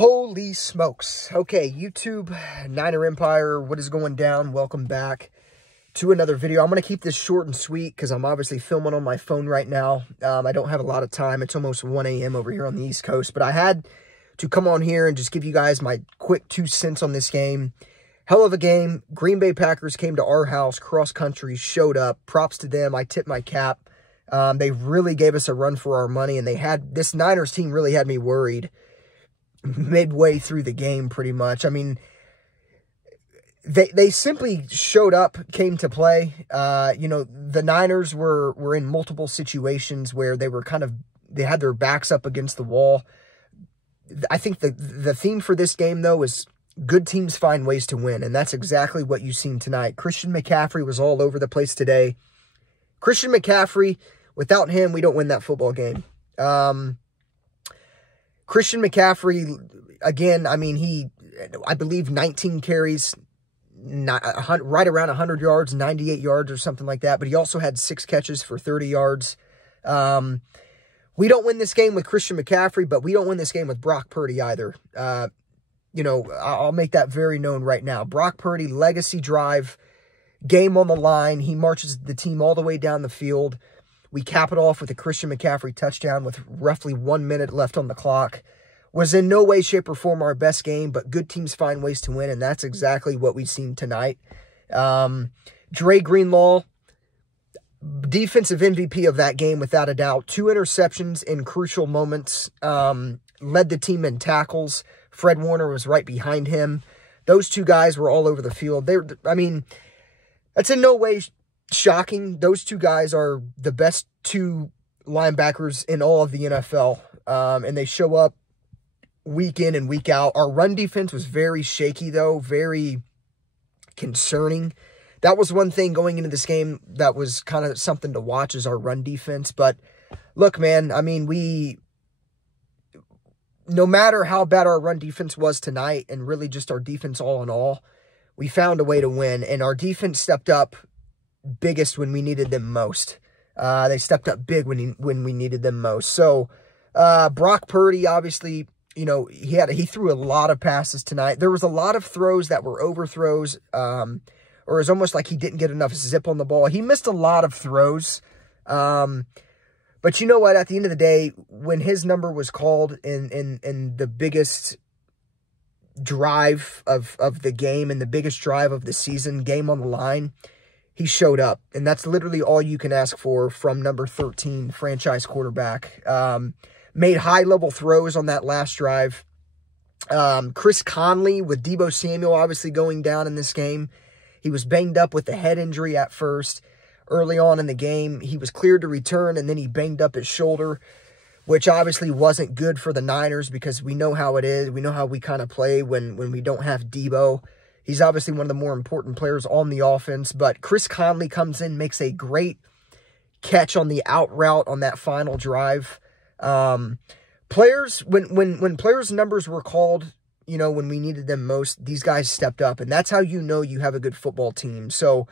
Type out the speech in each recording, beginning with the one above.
Holy smokes. Okay, YouTube, Niner Empire, what is going down? Welcome back to another video. I'm going to keep this short and sweet because I'm obviously filming on my phone right now. I don't have a lot of time. It's almost 1 a.m. over here on the East Coast, but I had to come on here and just give you guys my quick 2 cents on this game. Hell of a game. Green Bay Packers came to our house, cross country, showed up. Props to them. I tip my cap. They really gave us a run for our money, and this Niners team really had me worried midway through the game, pretty much. I mean, they simply showed up, came to play. You know, the Niners were in multiple situations where they had their backs up against the wall. I think the theme for this game, though, is good teams find ways to win, and that's exactly what you've seen tonight. Christian McCaffrey was all over the place today. Christian McCaffrey, without him, we don't win that football game. Christian McCaffrey, again, I mean, I believe 19 carries, right around 100 yards, 98 yards or something like that. But he also had 6 catches for 30 yards. We don't win this game with Christian McCaffrey, but we don't win this game with Brock Purdy either. You know, I'll make that very known right now. Brock Purdy, legacy drive, game on the line. He marches the team all the way down the field. We cap it off with a Christian McCaffrey touchdown with roughly 1 minute left on the clock. Was in no way, shape, or form our best game, but good teams find ways to win, and that's exactly what we've seen tonight. Dre Greenlaw, defensive MVP of that game without a doubt. 2 interceptions in crucial moments. Led the team in tackles. Fred Warner was right behind him. Those 2 guys were all over the field. I mean, that's in no way shocking. Those 2 guys are the best 2 linebackers in all of the NFL, and they show up week in and week out. Our run defense was very shaky, though, very concerning. That was one thing going into this game that was kind of something to watch, is our run defense. But look, man, I mean, no matter how bad our run defense was tonight, and really just our defense all in all, we found a way to win, and our defense stepped up biggest when we needed them most. They stepped up big when we needed them most. So, Brock Purdy, obviously, you know, he threw a lot of passes tonight. There was a lot of throws that were overthrows, or it was almost like he didn't get enough zip on the ball. He missed a lot of throws. But you know what? At the end of the day, when his number was called in the biggest drive of the game and the biggest drive of the season, game on the line, he showed up. And that's literally all you can ask for from number 13, franchise quarterback. Made high-level throws on that last drive. Chris Conley with Deebo Samuel obviously going down in this game. He was banged up with a head injury at first. Early on in the game, he was cleared to return, and then he banged up his shoulder, which obviously wasn't good for the Niners because we know how it is. We know how we kind of play when we don't have Deebo. He's obviously one of the more important players on the offense, but Chris Conley comes in, makes a great catch on the out route on that final drive. Players, when players' numbers were called, you know, when we needed them most, these guys stepped up, and that's how you know you have a good football team. So,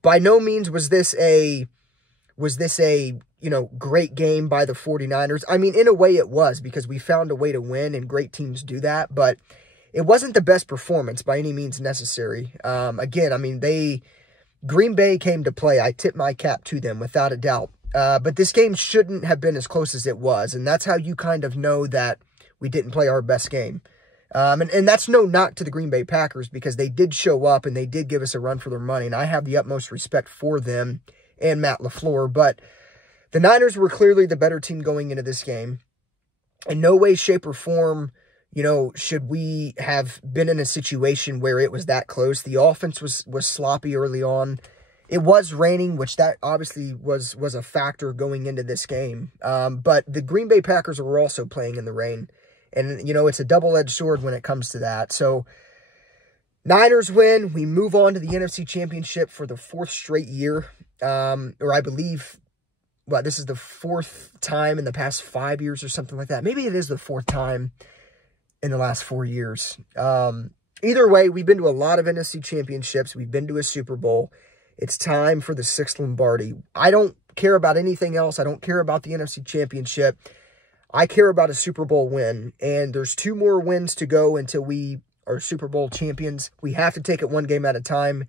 by no means was this a, you know, great game by the 49ers. I mean, in a way it was, because we found a way to win, and great teams do that, but it wasn't the best performance by any means necessary. Again, I mean, Green Bay came to play. I tip my cap to them without a doubt. But this game shouldn't have been as close as it was, and that's how you kind of know that we didn't play our best game. And that's no knock to the Green Bay Packers, because they did show up and they did give us a run for their money, and I have the utmost respect for them and Matt LaFleur. But the Niners were clearly the better team going into this game. In no way, shape, or form, you know, should we have been in a situation where it was that close. The offense was sloppy early on. It was raining, which that obviously was a factor going into this game. But the Green Bay Packers were also playing in the rain. And, you know, it's a double-edged sword when it comes to that. So, Niners win. We move on to the NFC Championship for the 4th straight year. Or I believe, well, this is the 4th time in the past 5 years or something like that. Maybe it is the 4th time in the last 4 years. Either way, we've been to a lot of NFC Championships. We've been to a Super Bowl. It's time for the 6th Lombardi. I don't care about anything else. I don't care about the NFC Championship. I care about a Super Bowl win, and there's 2 more wins to go until we are Super Bowl champions. We have to take it one game at a time.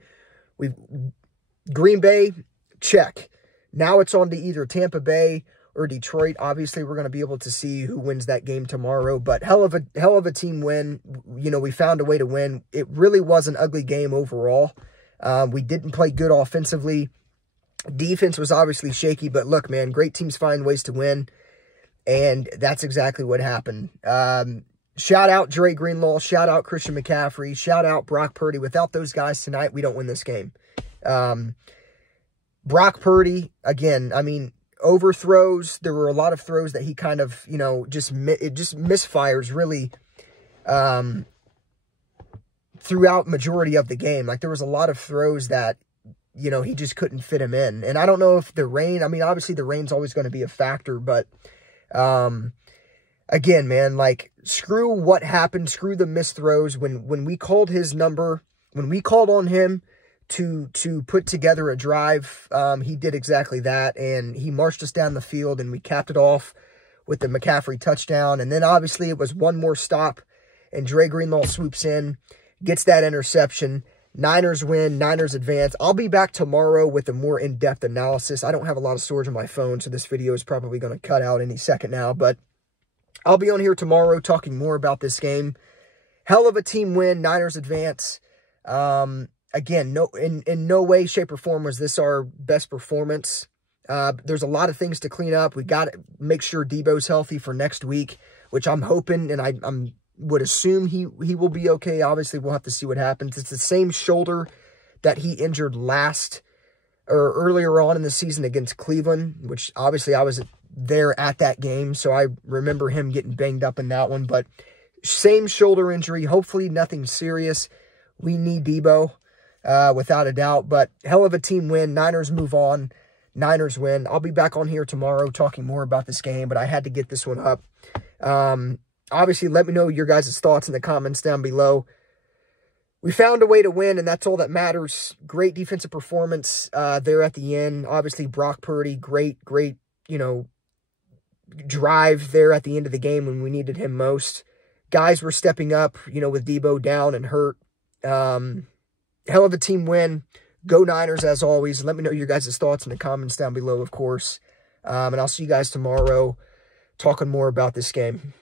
Green Bay, check. Now it's on to either Tampa Bay or Detroit. Obviously, we're going to be able to see who wins that game tomorrow, but hell of a team win. You know, we found a way to win. It really was an ugly game overall. We didn't play good offensively. Defense was obviously shaky, but look, man, great teams find ways to win, and that's exactly what happened. Shout out Dre Greenlaw, shout out Christian McCaffrey, shout out Brock Purdy. Without those guys tonight, we don't win this game. Brock Purdy, again, I mean, overthrows. There were a lot of throws that he kind of, you know, just misfires really throughout majority of the game. Like, there was a lot of throws that, you know, he just couldn't fit him in. And I don't know if the rain, I mean, obviously the rain's always going to be a factor, but again, man, like, screw what happened, screw the missed throws. When we called his number, when we called on him to put together a drive, he did exactly that, and he marched us down the field, and we capped it off with the McCaffrey touchdown. And then obviously it was one more stop, and Dre Greenlaw swoops in, gets that interception. Niners win, Niners advance. I'll be back tomorrow with a more in-depth analysis. I don't have a lot of storage on my phone, so this video is probably going to cut out any second now, but I'll be on here tomorrow talking more about this game. Hell of a team win, Niners advance. Again, in no way, shape, or form was this our best performance. There's a lot of things to clean up. We got to make sure Debo's healthy for next week, which I'm hoping, and I would assume he will be okay. Obviously, we'll have to see what happens. It's the same shoulder that he injured earlier on in the season against Cleveland, which obviously I was there at that game, so I remember him getting banged up in that one. But same shoulder injury. Hopefully nothing serious. We need Debo. Without a doubt, but hell of a team win. Niners move on. Niners win. I'll be back on here tomorrow talking more about this game, but I had to get this one up. Obviously, let me know your guys' thoughts in the comments down below. We found a way to win, and that's all that matters. Great defensive performance there at the end. Obviously, Brock Purdy, great, you know, drive there at the end of the game when we needed him most. Guys were stepping up, you know, with Debo down and hurt. Hell of a team win. Go Niners, as always. Let me know your guys' thoughts in the comments down below, of course. And I'll see you guys tomorrow talking more about this game.